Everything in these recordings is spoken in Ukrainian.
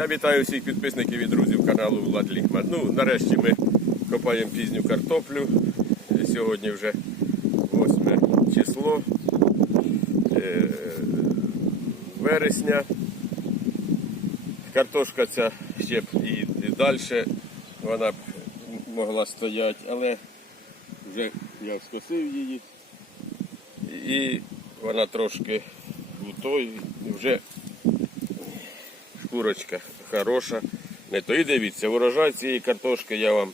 Я вітаю всіх підписників і друзів каналу Влад Лінкман. Ну, нарешті ми копаємо пізню картоплю. Сьогодні вже 8 число е, вересня. Картошка ця ще б і, далі вона б могла стояти, але вже я скосив її. І вона трошки у той вже шкурочка хороша. Не то і дивіться, урожай цієї картошки я вам,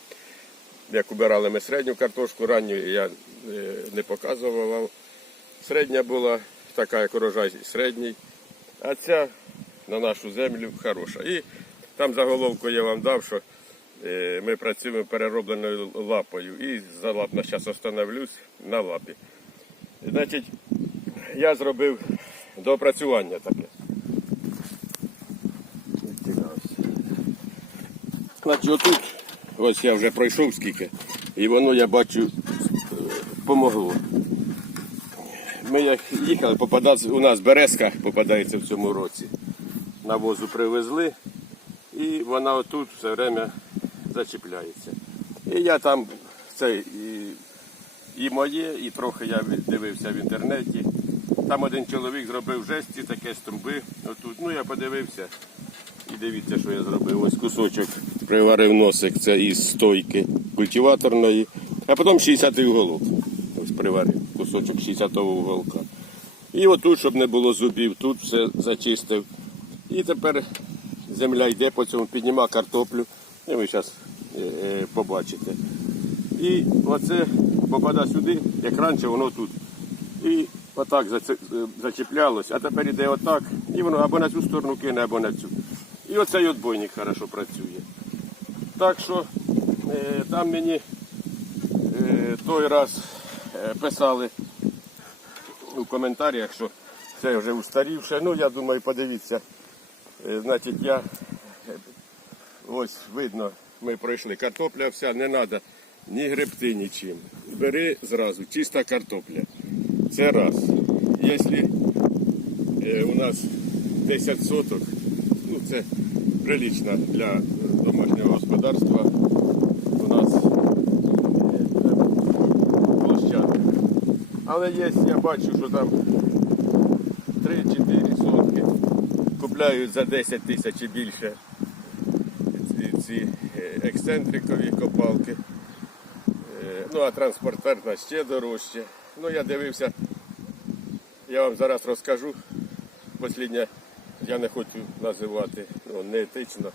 як убирали ми середню картошку, ранню я е, не показував вам. Середня була така, як урожай середній, а ця на нашу землю хороша. І там заголовку я вам дав, що е, ми працюємо переробленою лапою. І за лапно зараз остановлюсь на лапі. Значить, я зробив доопрацювання таке. Значить, отут, ось я вже пройшов скільки, і воно, я бачу, помогло. Ми як їхали, попадати, у нас березка попадається в цьому році. Навозу привезли, і вона отут все время зачіпляється. І я там це і, і моє, і трохи я дивився в інтернеті. Там один чоловік зробив жесті, таке стовби. Отут. Ну я подивився. І дивіться, що я зробив. Ось кусочок приварив носик, це із стойки культиваторної, а потім 60-й уголок. Ось приварив кусочок 60-го уголка. І отут, щоб не було зубів, тут все зачистив. І тепер земля йде по цьому, підніма картоплю. І ви зараз побачите. І оце попадає сюди, як раніше воно тут. І отак заце- зачіплялось, а тепер іде отак, і воно або на цю сторону кине, або на цю. І оцей отбойник хорошо працює. Так що е, там мені е, той раз е, писали у коментарях, що це вже устарівше. Ну, я думаю, подивіться. Значить, я ось видно, ми пройшли. Картопля вся, не треба ні гребти, нічим. Бери зразу, чиста картопля. Це раз. Якщо у нас 10 соток, ну це прилично для домашнього господарства. У нас е, площадка. Але є, я бачу, що там 3-4 сотки купляють за 10 тисяч і більше ці, ці е, ексцентрикові копалки. Е, Ну, а транспортерна ще дорожче. Ну, я дивився, я вам зараз розкажу. Посліднє, я не хочу називати ну, неетично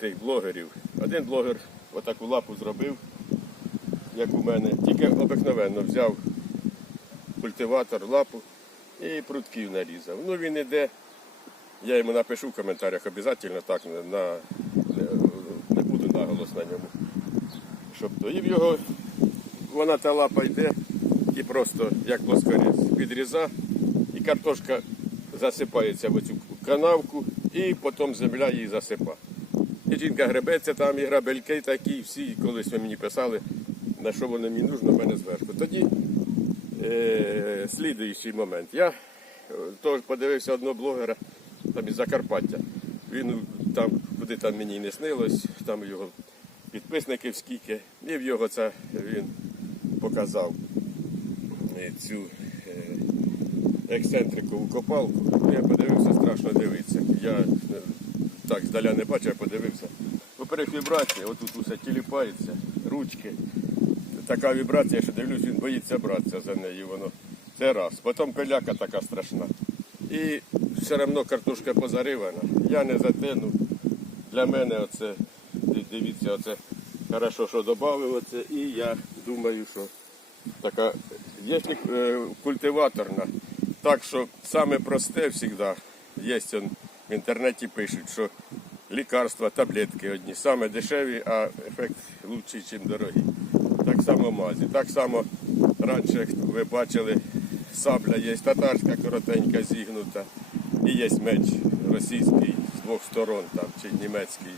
цих блогерів. Один блогер отаку лапу зробив, як у мене, тільки обикновенно взяв культиватор, лапу і прутків нарізав. Ну він іде, я йому напишу в коментарях обов'язково так, на, не, буду наголос на ньому. Щоб то. І в його вона та лапа йде і просто як плоскорець підріза, і картошка засипається в цю канавку, і потім земля її засипа. Жінка гребеться там, і грабельки такі, всі колись ви мені писали, на що воно мені нужно, в мене зверху. Тоді е, слідуючий момент. Я е, теж подивився одного блогера там із Закарпаття. Він там, куди там мені не снилось, там його підписників скільки, і в його це він показав е, цю е, ексцентрикову копалку. Я подивився, страшно дивитися. Я е, так здаля не бачив, а подивився. По-перше, вібрація, отут усе тіліпається, ручки. Така вібрація, що дивлюсь, він боїться братися за нею. Воно. Це раз. Потім пиляка така страшна. І все одно картошка позаривана. Я не за те, ну, для мене оце, дивіться, оце хорошо, що додав оце. І я думаю, що така, якщо е, культиваторна, так що саме просте завжди, є он, в інтернеті пишуть, що лікарства, таблетки одні, саме дешеві, а ефект кращий, ніж дорогі. Так само мазі. Так само раніше ви бачили, сабля є татарська коротенька зігнута, і є меч російський з двох сторон там, чи німецький.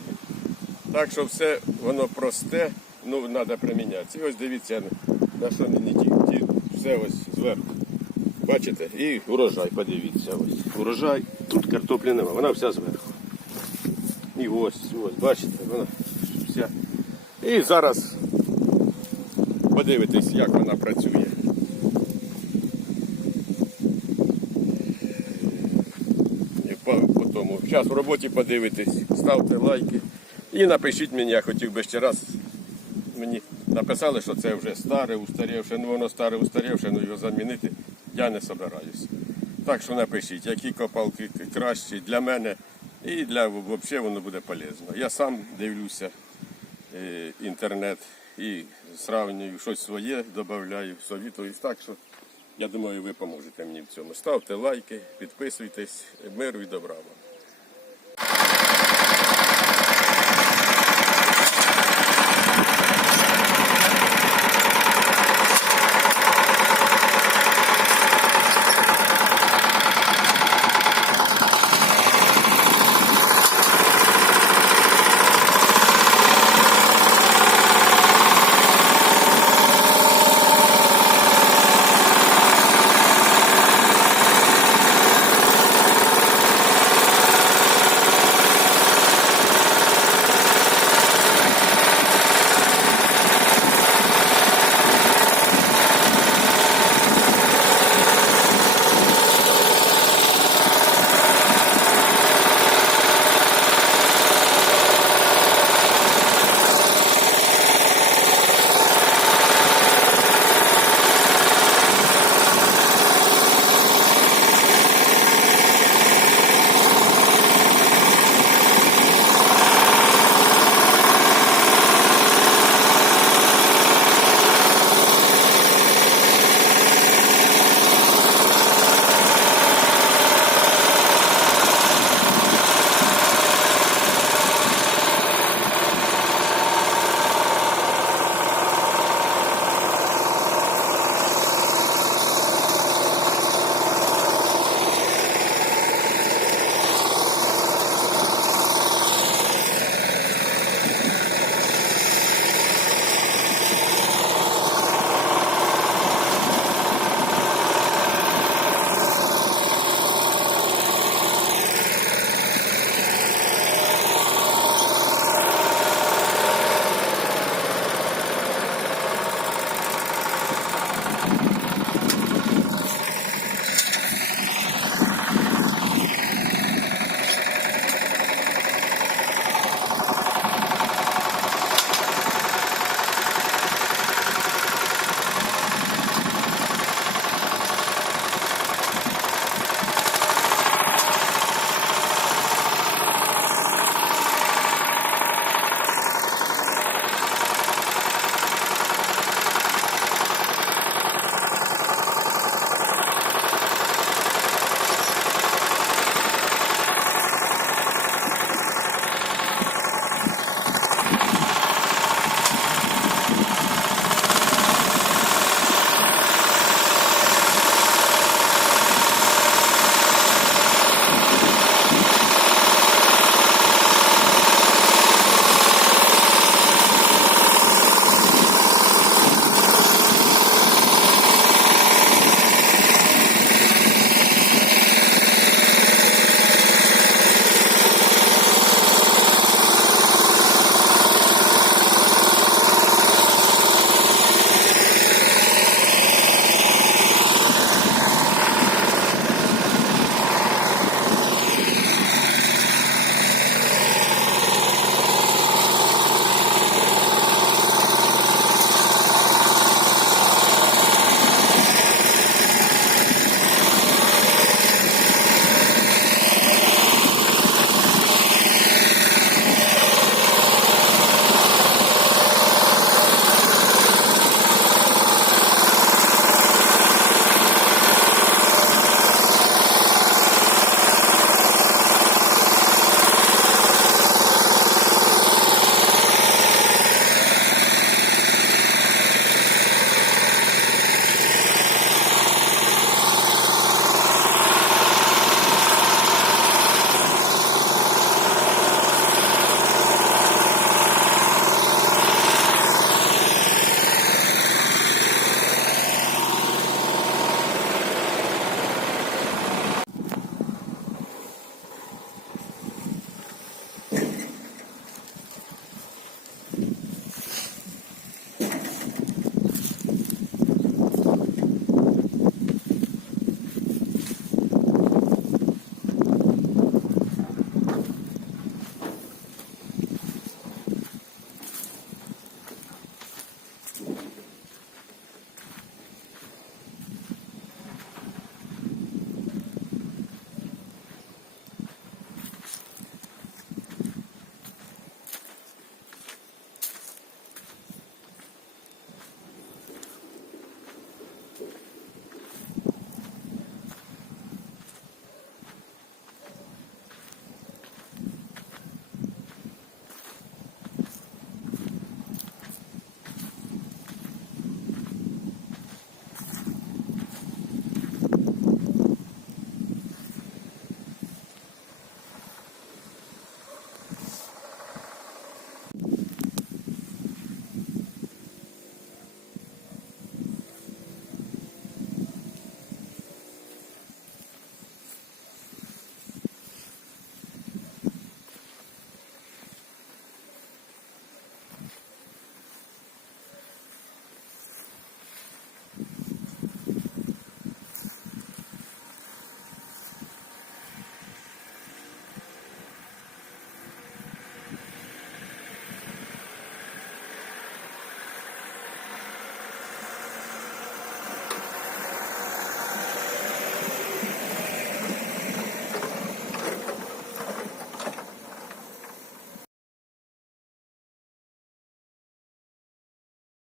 Так що все воно просте, ну треба примінятися. І ось дивіться, на що мені ті, ті, все ось зверху. Бачите? І урожай, подивіться. Ось. Урожай, тут картоплі нема, вона вся зверху. І ось, ось, бачите, вона вся. І зараз подивитись, як вона працює. Час в роботі подивитись, ставте лайки. І напишіть мені, я хотів би ще раз. Мені написали, що це вже старе, устарівше, ну воно старе, устарівше, ну його замінити я не собираюсь. Так що напишіть, які копалки кращі для мене і для взагалі воно буде полезно. Я сам дивлюся е, інтернет і сравнюю щось своє, додаю, совітую. Так що я думаю, ви поможете мені в цьому. Ставте лайки, підписуйтесь, миру і добра вам.